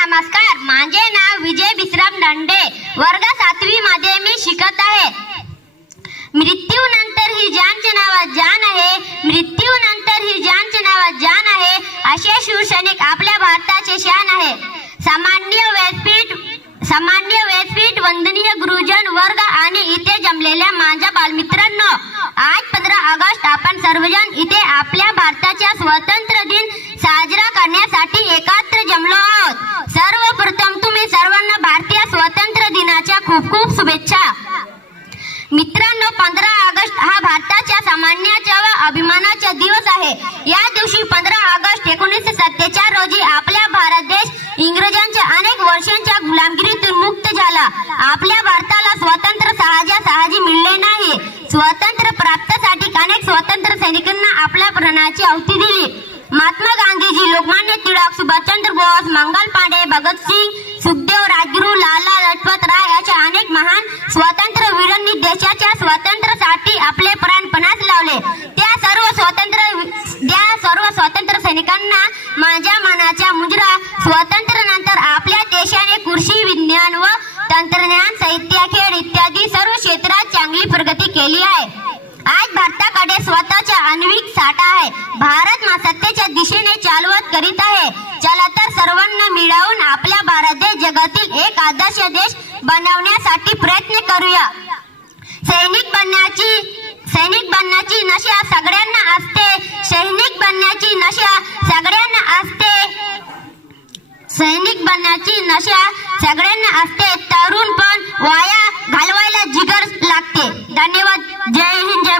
नमस्कार. माझे नाव विजय विश्राम दांडे. वर्ग 7वी मध्ये मी शिकत आहे. मृत्यूनंतर ही जानचे नाव जान आहे. मृत्यूनंतर ही जानचे नाव जान आहे. असे शिवसैनिक आपल्या भारताचे शान आहे. सामान्य व्यासपीठ वंदनीय गुरुजन वर्ग आणि इथे जमलेल्या माझ्या बालमित्रांनो, आज 15 ऑगस्ट आपण सर्वजण इथे आपल्या भारताच्या स्वातंत्र्य दिन साजरा करण्यासाठी एकत्र जमलो आहोत. सर्वप्रथम तुम्ही सर्वांना भारतीय स्वातंत्र्य दिनाच्या खूप खूप शुभेच्छा. मित्रांनो, 15 ऑगस्ट हा भारताच्या सन्मानाचा व अभिमानाचा दिवस आहे. या दिवशी 15 ऑगस्ट 1947 रोजी आपला भारत देश इंग्रजांच्या अनेक वर्षांच्या गुलामगिरीतून मुक्त झाला. आपल्या भारताला स्वातंत्र्य सहजासहजी मिळले नाही. स्वातंत्र्य प्राप्तीसाठी अनेक स्वातंत्र्य सैनिकांना आपल्या प्राणाची आहुती दिली. महात्मा गांधीजी, लोकमान्य टिळक, सुभाषचंद्र बोस, मंगल पांडे, भगतसिंग, सुखदेव, राजगुरू, लाला लजपत राय अशा अनेक महान स्वातंत्र्यवीरांनी देशाच्या स्वातंत्र्यासाठी आपले प्राण पणास लावले. त्या सर्व स्वातंत्र्य सैनिकांना माझ्या मनाच्या मुजरा. स्वातंत्र्यानंतर आपल्या देशाने कृषी, विज्ञान व तंत्रज्ञान, साहित्य, खेळ इत्यादी सर्व क्षेत्रात चांगली प्रगती केली आहे. आज भारताकडे स्वतःचा आण्विक साठा आहे. भारत सत्तेच्या दिशेने चालवत करीत आहे. चला तर सर्वांना मिळवून आपला भारत देश जगातील एक आदर्श देश बनवण्यासाठी प्रयत्न करूया. सैनिक बनण्याची नशा सगळ्यांना असते. सैनिक बनण्याची नशा सगळ्यांना असते. सैनिक बनण्याची नशा सगळ्यांना असते.